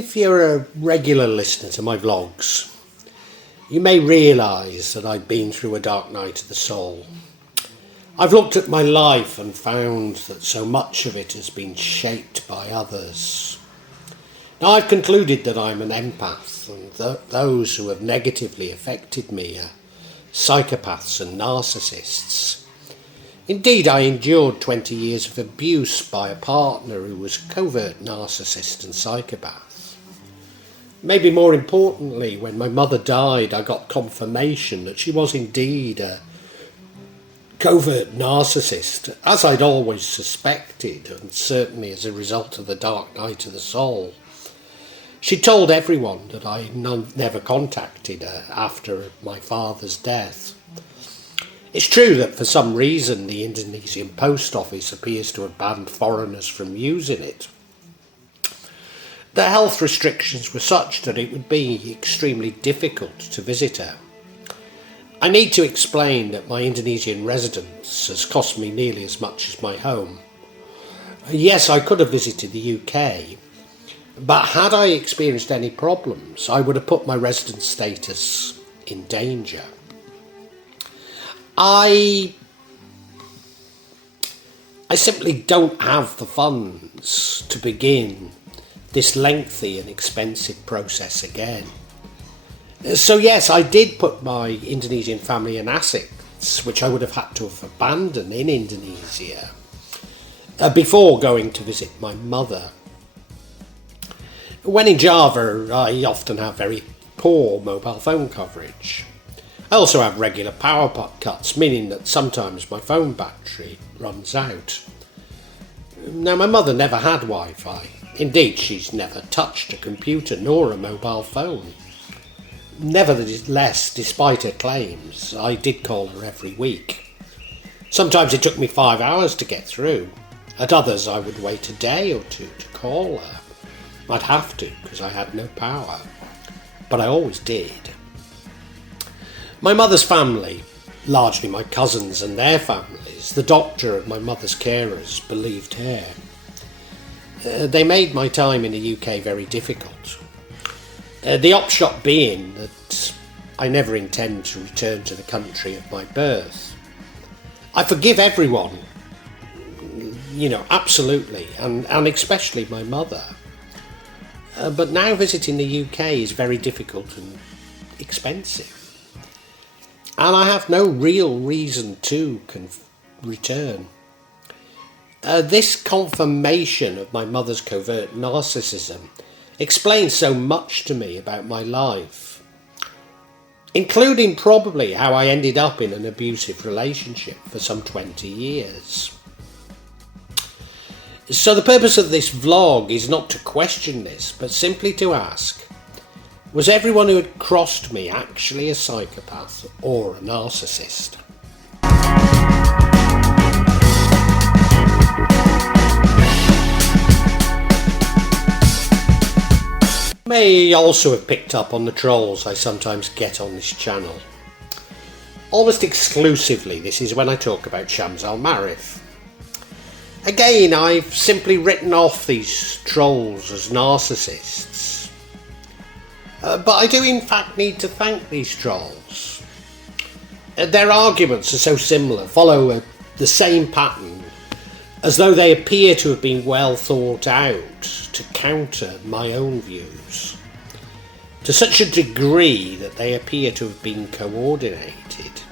If you're a regular listener to my vlogs, you may realise that I've been through a dark night of the soul. I've looked at my life and found that so much of it has been shaped by others. Now I've concluded that I'm an empath, and those who have negatively affected me are psychopaths and narcissists. Indeed, I endured 20 years of abuse by a partner who was a covert narcissist and psychopath. Maybe more importantly, when my mother died, I got confirmation that she was indeed a covert narcissist, as I'd always suspected, and certainly as a result of the dark night of the soul. She told everyone that I never contacted her after my father's death. It's true that for some reason the Indonesian post office appears to have banned foreigners from using it. The health restrictions were such that it would be extremely difficult to visit her. I need to explain that my Indonesian residence has cost me nearly as much as my home. Yes, I could have visited the UK, but had I experienced any problems, I would have put my residence status in danger. I simply don't have the funds to begin this lengthy and expensive process again. So yes, I did put my Indonesian family in assets, which I would have had to have abandoned in Indonesia, before going to visit my mother. When in Java, I often have very poor mobile phone coverage. I also have regular power cuts, meaning that sometimes my phone battery runs out. Now, my mother never had Wi-Fi. Indeed, she's never touched a computer nor a mobile phone. Nevertheless, despite her claims, I did call her every week. Sometimes it took me 5 hours to get through. At others, I would wait a day or two to call her. I'd have to, because I had no power. But I always did. My mother's family, largely my cousins and their families, the doctor and my mother's carers, believed her. They made my time in the UK very difficult. The upshot being that I never intend to return to the country of my birth. I forgive everyone, absolutely, and especially my mother. But now visiting the UK is very difficult and expensive. And I have no real reason to return. This confirmation of my mother's covert narcissism explains so much to me about my life, including probably how I ended up in an abusive relationship for some 20 years. So the purpose of this vlog is not to question this, but simply to ask, was everyone who had crossed me actually a psychopath or a narcissist? You may also have picked up on the trolls I sometimes get on this channel. Almost exclusively, this is when I talk about Shams al-Marif. Again, I've simply written off these trolls as narcissists. But I do in fact need to thank these trolls. Their arguments are so similar, follow the same pattern, as though they appear to have been well thought out to counter my own views, to such a degree that they appear to have been coordinated.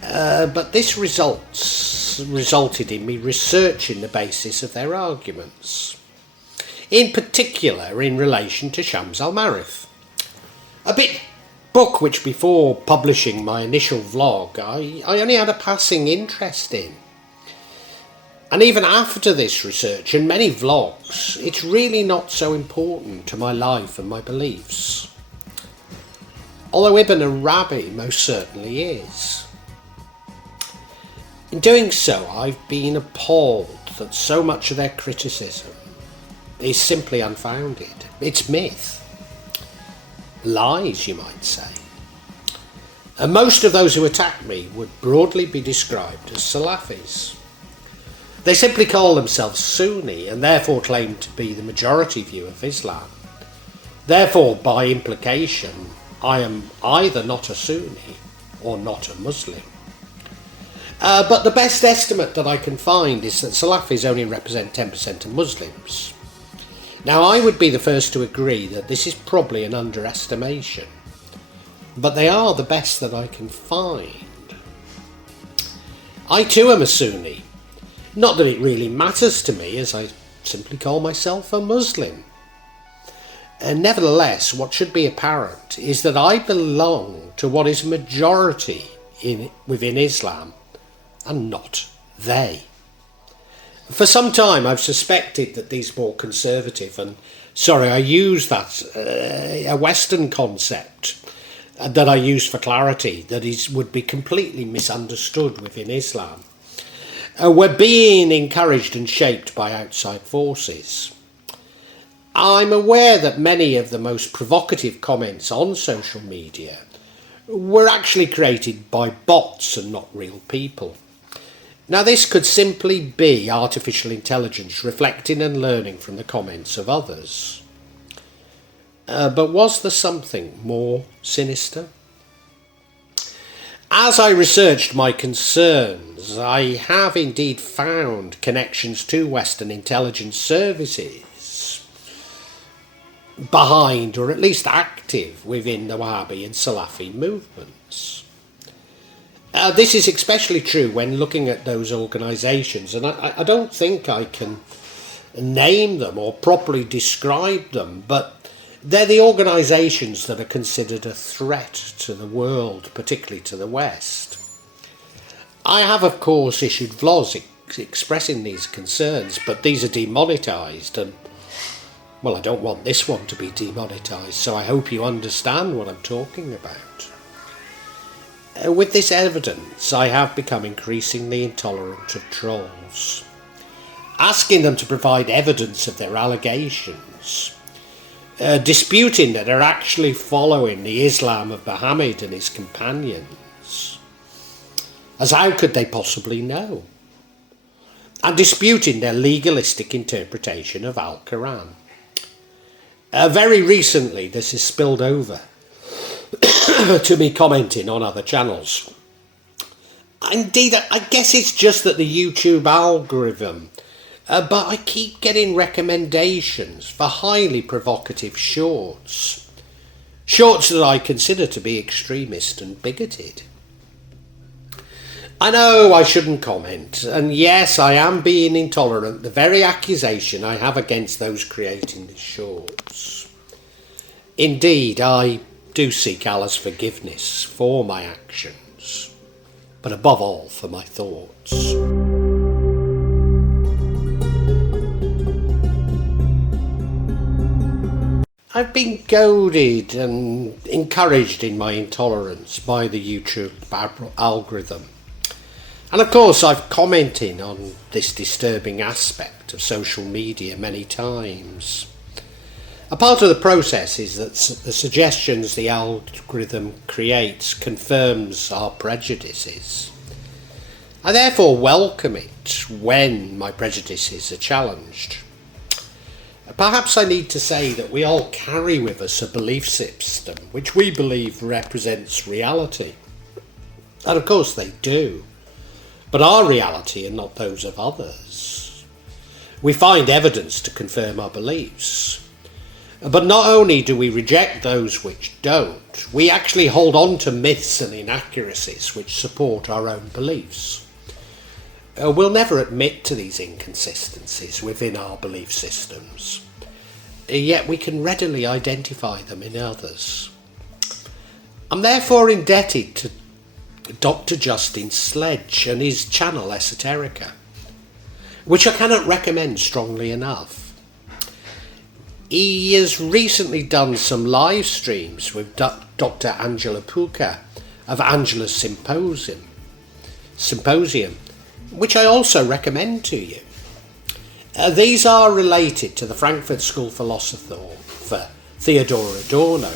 But this resulted in me researching the basis of their arguments, in particular in relation to Shams al-Marif, a book which before publishing my initial vlog I only had a passing interest in. And even after this research and many vlogs, it's really not so important to my life and my beliefs. Although Ibn Arabi most certainly is. In doing so, I've been appalled that so much of their criticism is simply unfounded. It's myth. Lies, you might say. And most of those who attack me would broadly be described as Salafis. They simply call themselves Sunni and therefore claim to be the majority view of Islam. Therefore, by implication, I am either not a Sunni or not a Muslim. But the best estimate that I can find is that Salafis only represent 10% of Muslims. Now, I would be the first to agree that this is probably an underestimation, but they are the best that I can find. I too am a Sunni. Not that it really matters to me, as I simply call myself a Muslim. And nevertheless, what should be apparent is that I belong to what is majority within Islam, and not they. For some time I've suspected that these more conservative, and sorry, I use that, a Western concept that I use for clarity, that would be completely misunderstood within Islam, were being encouraged and shaped by outside forces. I'm aware that many of the most provocative comments on social media were actually created by bots and not real people. Now, this could simply be artificial intelligence reflecting and learning from the comments of others. But was there something more sinister? As I researched my concerns, I have indeed found connections to Western intelligence services behind, or at least active within, the Wahhabi and Salafi movements. This is especially true when looking at those organisations, and I don't think I can name them or properly describe them, but they're the organisations that are considered a threat to the world, particularly to the West. I have, of course, issued vlogs expressing these concerns, but these are demonetised, and, well, I don't want this one to be demonetised, so I hope you understand what I'm talking about. With this evidence, I have become increasingly intolerant of trolls, asking them to provide evidence of their allegations, disputing that they're actually following the Islam of Muhammad and his companions, as how could they possibly know, and disputing their legalistic interpretation of Al-Quran. Very recently, this has spilled over to me commenting on other channels. Indeed, I guess it's just that the YouTube algorithm, but I keep getting recommendations for highly provocative shorts that I consider to be extremist and bigoted. I know I shouldn't comment, and yes, I am being intolerant, the very accusation I have against those creating the shorts. Indeed, I do seek Allah's forgiveness for my actions, but above all for my thoughts. I've been goaded and encouraged in my intolerance by the YouTube algorithm. And of course I've commented on this disturbing aspect of social media many times. A part of the process is that the suggestions the algorithm creates confirms our prejudices. I therefore welcome it when my prejudices are challenged. Perhaps I need to say that we all carry with us a belief system which we believe represents reality. And of course they do, but our reality and not those of others. We find evidence to confirm our beliefs. But not only do we reject those which don't, we actually hold on to myths and inaccuracies which support our own beliefs. We'll never admit to these inconsistencies within our belief systems, yet we can readily identify them in others. I'm therefore indebted to Dr Justin Sledge and his channel Esoterica, which I cannot recommend strongly enough. He has recently done some live streams with Dr Angela Puca of Angela's Symposium, which I also recommend to you. These are related to the Frankfurt School philosopher Theodor Adorno,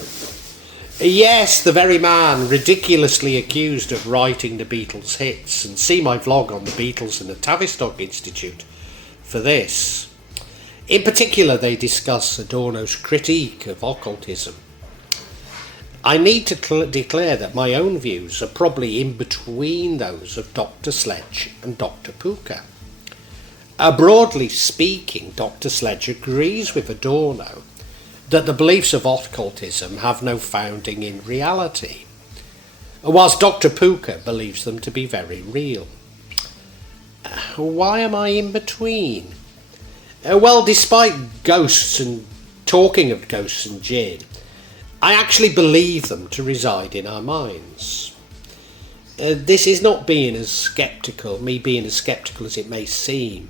Yes, the very man ridiculously accused of writing the Beatles hits, and see my vlog on the Beatles and the Tavistock Institute for this. In particular, they discuss Adorno's critique of occultism. I need to declare that my own views are probably in between those of Dr Sledge and Dr Puca. Broadly speaking, Dr Sledge agrees with Adorno that the beliefs of occultism have no founding in reality, whilst Dr Puca believes them to be very real. Why am I in between? Well, despite ghosts and talking of ghosts and jinn, I actually believe them to reside in our minds. This is not me being as sceptical as it may seem,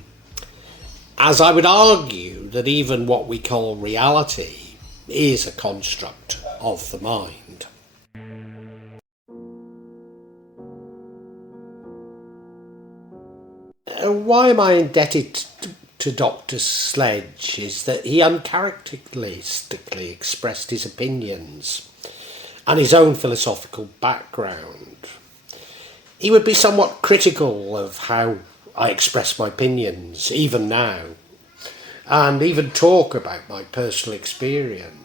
as I would argue that even what we call reality is a construct of the mind. Why am I indebted to Dr Sledge is that he uncharacteristically expressed his opinions and his own philosophical background. He would be somewhat critical of how I express my opinions, even now, and even talk about my personal experience.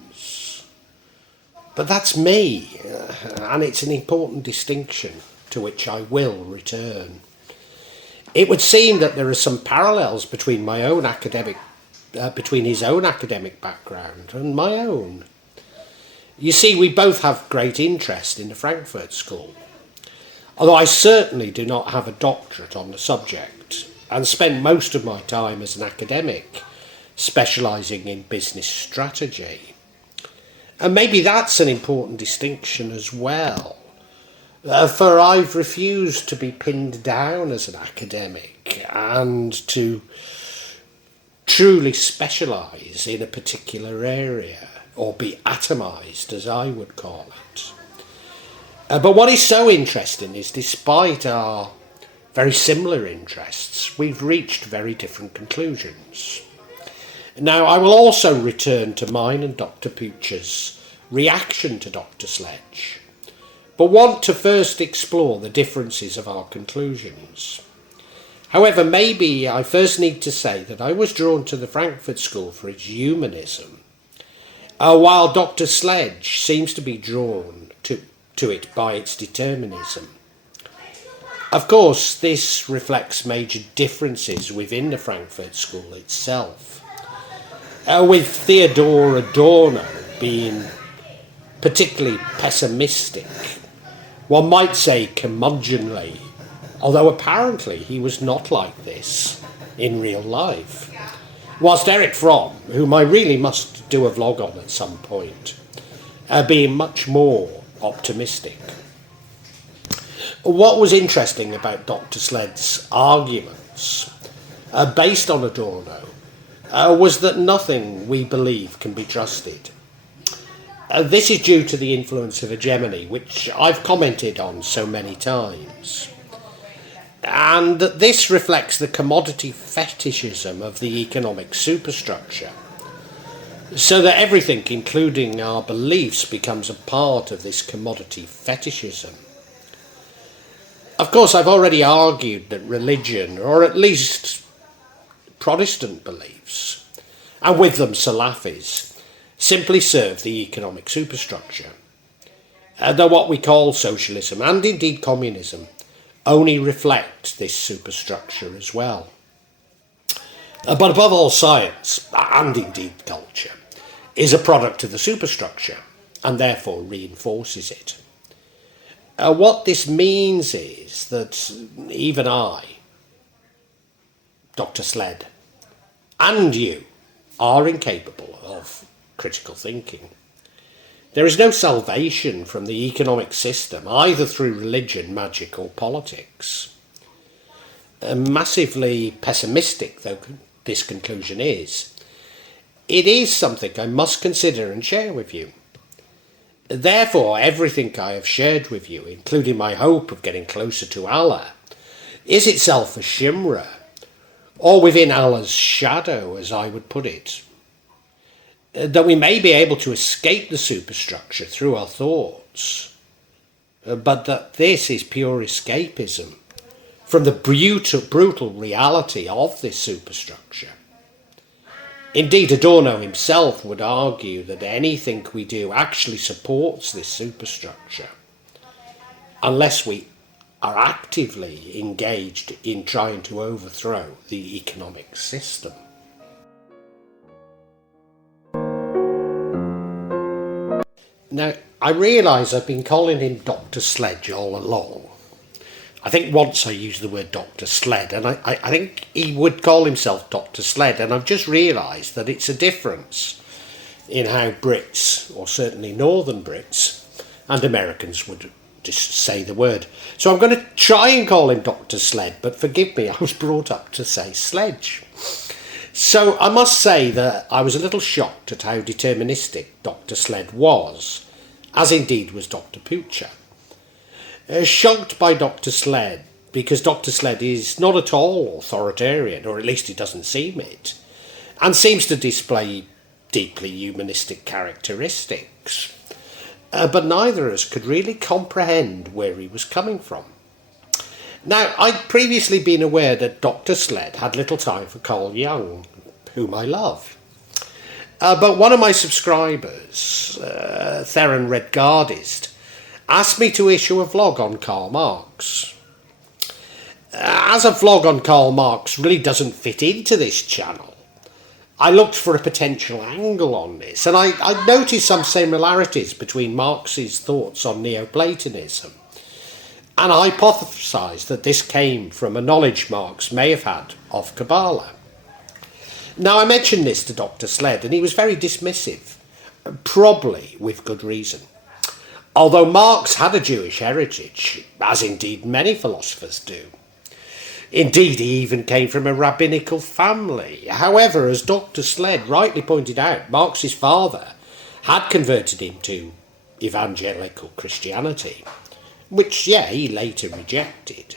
But that's me, and it's an important distinction to which I will return. It would seem that there are some parallels between between his own academic background and my own. You see, we both have great interest in the Frankfurt School, although I certainly do not have a doctorate on the subject and spend most of my time as an academic, specialising in business strategy. And maybe that's an important distinction as well. For I've refused to be pinned down as an academic and to truly specialise in a particular area, or be atomised, as I would call it. But what is so interesting is, despite our very similar interests, we've reached very different conclusions. Now, I will also return to mine and Dr Puca's reaction to Dr Sledge, but want to first explore the differences of our conclusions. However, maybe I first need to say that I was drawn to the Frankfurt School for its humanism, while Dr Sledge seems to be drawn to it by its determinism. Of course, this reflects major differences within the Frankfurt School itself, with Theodor Adorno being particularly pessimistic, one might say curmudgeonly, although apparently he was not like this in real life. Whilst Erich Fromm, whom I really must do a vlog on at some point, being much more optimistic. What was interesting about Dr Sledge's arguments, based on Adorno, was that nothing we believe can be trusted. This is due to the influence of hegemony, which I've commented on so many times. And that this reflects the commodity fetishism of the economic superstructure, so that everything, including our beliefs, becomes a part of this commodity fetishism. Of course, I've already argued that religion, or at least Protestant beliefs, and with them Salafis, simply serve the economic superstructure, though what we call socialism, and indeed communism, only reflect this superstructure as well. But above all, science, and indeed culture, is a product of the superstructure, and therefore reinforces it. What this means is that even I, Dr Sledge, and you are incapable of critical thinking. There is no salvation from the economic system, either through religion, magic, or politics. Massively pessimistic though this conclusion is, it is something I must consider and share with you. Therefore, everything I have shared with you, including my hope of getting closer to Allah, is itself a chimera, or within Allah's shadow, as I would put it. that we may be able to escape the superstructure through our thoughts, but that this is pure escapism from the brutal reality of this superstructure. Indeed, Adorno himself would argue that anything we do actually supports this superstructure, unless we are actively engaged in trying to overthrow the economic system. Now, I realise I've been calling him Dr Sledge all along. I think once I used the word Dr Sled, and I think he would call himself Dr Sled, and I've just realised that it's a difference in how Brits, or certainly Northern Brits, and Americans would just say the word. So I'm going to try and call him Dr Sled, but forgive me, I was brought up to say Sledge. So I must say that I was a little shocked at how deterministic Dr Sled was, as indeed was Dr Puca. Shocked by Dr Sled because Dr Sled is not at all authoritarian, or at least he doesn't seem it, and seems to display deeply humanistic characteristics. But neither of us could really comprehend where he was coming from. Now, I'd previously been aware that Dr Sled had little time for Carl Jung, whom I love. But one of my subscribers, Theron Redgardist, asked me to issue a vlog on Karl Marx. As a vlog on Karl Marx really doesn't fit into this channel, I looked for a potential angle on this, and I noticed some similarities between Marx's thoughts on Neoplatonism, and I hypothesised that this came from a knowledge Marx may have had of Kabbalah. Now, I mentioned this to Dr Sled, and he was very dismissive, probably with good reason. Although Marx had a Jewish heritage, as indeed many philosophers do. Indeed, he even came from a rabbinical family. However, as Dr Sled rightly pointed out, Marx's father had converted him to evangelical Christianity, which, he later rejected.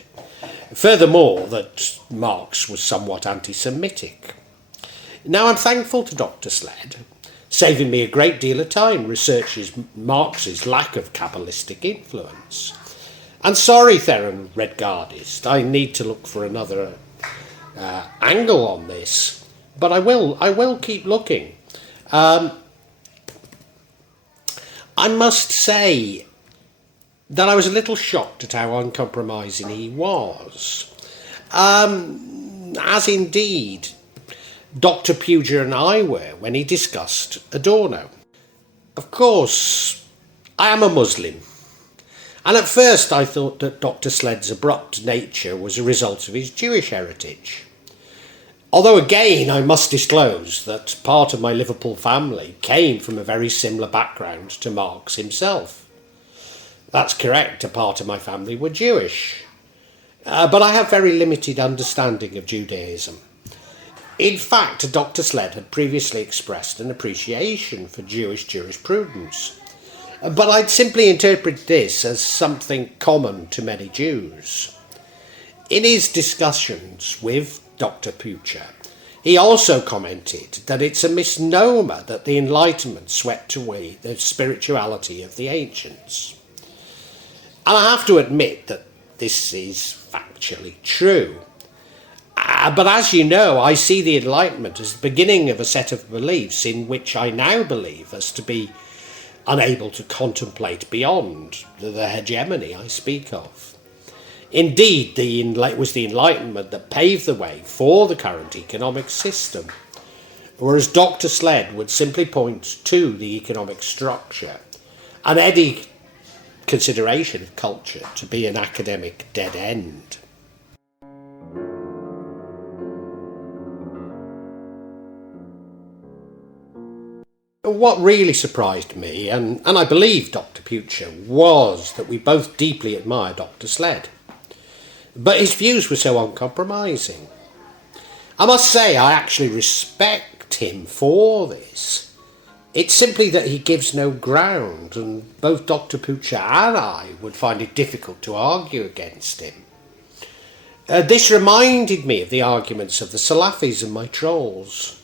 Furthermore, that Marx was somewhat anti-Semitic. Now, I'm thankful to Dr Sled, saving me a great deal of time researching Marx's lack of Kabbalistic influence. And sorry, Theron Redgardist, I need to look for another angle on this, but I will keep looking. I must say that I was a little shocked at how uncompromising he was, as indeed Dr Puca and I were when he discussed Adorno. Of course, I am a Muslim, and at first I thought that Dr Sledge's abrupt nature was a result of his Jewish heritage. Although again, I must disclose that part of my Liverpool family came from a very similar background to Marx himself. That's correct, a part of my family were Jewish, but I have very limited understanding of Judaism. In fact, Dr Sled had previously expressed an appreciation for Jewish jurisprudence, but I'd simply interpret this as something common to many Jews. In his discussions with Dr Puca, he also commented that it's a misnomer that the Enlightenment swept away the spirituality of the ancients. And I have to admit that this is factually true. But as you know, I see the Enlightenment as the beginning of a set of beliefs in which I now believe us to be unable to contemplate beyond the hegemony I speak of. Indeed, it was the Enlightenment that paved the way for the current economic system, whereas Dr Sled would simply point to the economic structure and any consideration of culture to be an academic dead end. What really surprised me, and I believe Dr Puca, was that we both deeply admire Dr Sled. But his views were so uncompromising. I must say I actually respect him for this. It's simply that he gives no ground, and both Dr Puca and I would find it difficult to argue against him. This reminded me of the arguments of the Salafis and my trolls.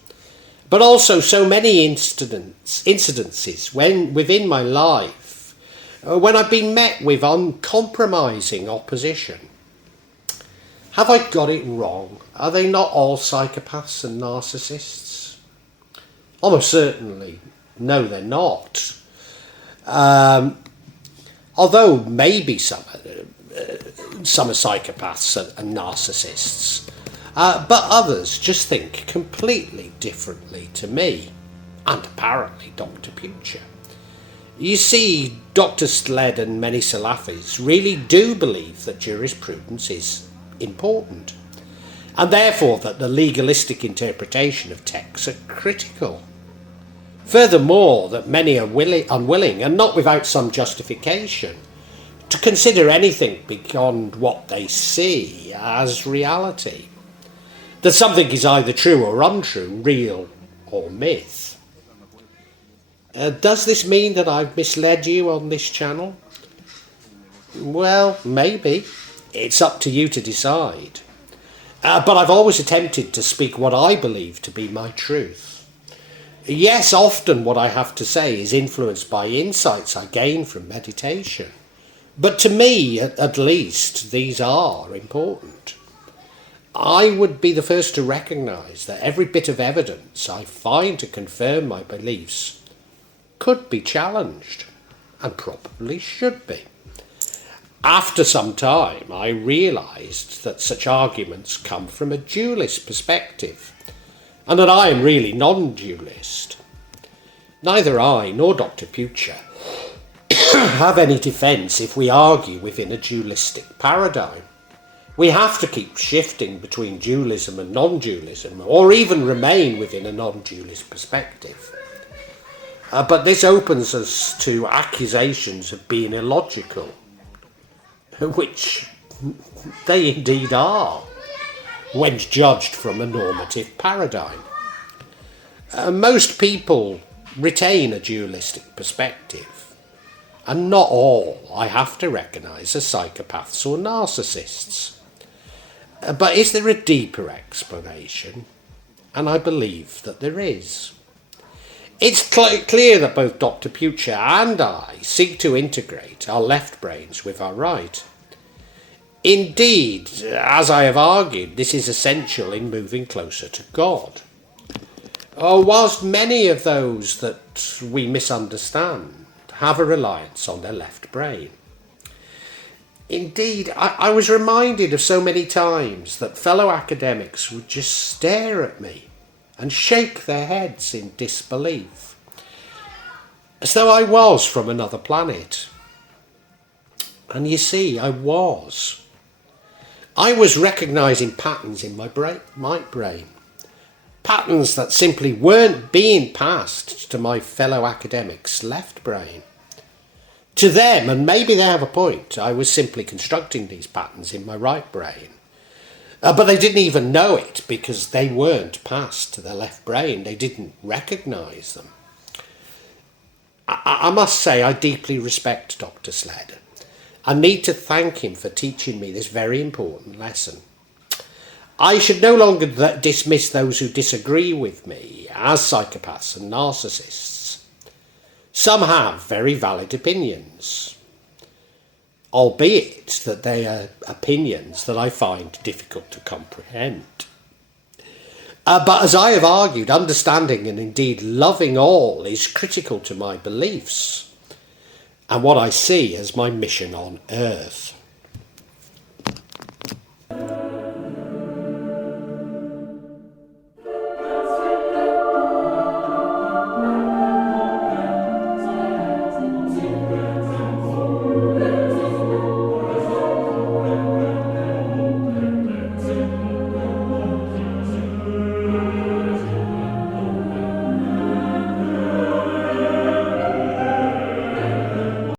but also so many incidences within my life when I've been met with uncompromising opposition. Have I got it wrong? Are they not all psychopaths and narcissists? Almost certainly, no, they're not. Although maybe some are psychopaths and narcissists, but others just think completely differently to me, and apparently Dr Puca. You see, Dr Sledge and many Salafis really do believe that jurisprudence is important, and therefore that the legalistic interpretation of texts are critical. Furthermore, that many are unwilling, and not without some justification, to consider anything beyond what they see as reality. That something is either true or untrue, real or myth. Does this mean that I've misled you on this channel? Well, maybe. It's up to you to decide. But I've always attempted to speak what I believe to be my truth. Yes, often what I have to say is influenced by insights I gain from meditation. But to me, at least, these are important. I would be the first to recognise that every bit of evidence I find to confirm my beliefs could be challenged, and probably should be. After some time, I realised that such arguments come from a dualist perspective, and that I am really non-dualist. Neither I nor Dr Puca have any defence if we argue within a dualistic paradigm. We have to keep shifting between dualism and non-dualism, or even remain within a non-dualist perspective. But this opens us to accusations of being illogical, which they indeed are, when judged from a normative paradigm. Most people retain a dualistic perspective, and not all, I have to recognise, are psychopaths or narcissists. But is there a deeper explanation? And I believe that there is. It's clear that both Dr Puca and I seek to integrate our left brains with our right. Indeed, as I have argued, this is essential in moving closer to God. Whilst many of those that we misunderstand have a reliance on their left brain. Indeed, I was reminded of so many times that fellow academics would just stare at me and shake their heads in disbelief, as though I was from another planet. And you see, I was. I was recognising patterns in my brain. Patterns that simply weren't being passed to my fellow academics' left brain. To them, and maybe they have a point, I was simply constructing these patterns in my right brain. But they didn't even know it because they weren't passed to their left brain. They didn't recognise them. I must say I deeply respect Dr Sledge. I need to thank him for teaching me this very important lesson. I should no longer dismiss those who disagree with me as psychopaths and narcissists. Some have very valid opinions, albeit that they are opinions that I find difficult to comprehend. But as I have argued, understanding and indeed loving all is critical to my beliefs and what I see as my mission on earth.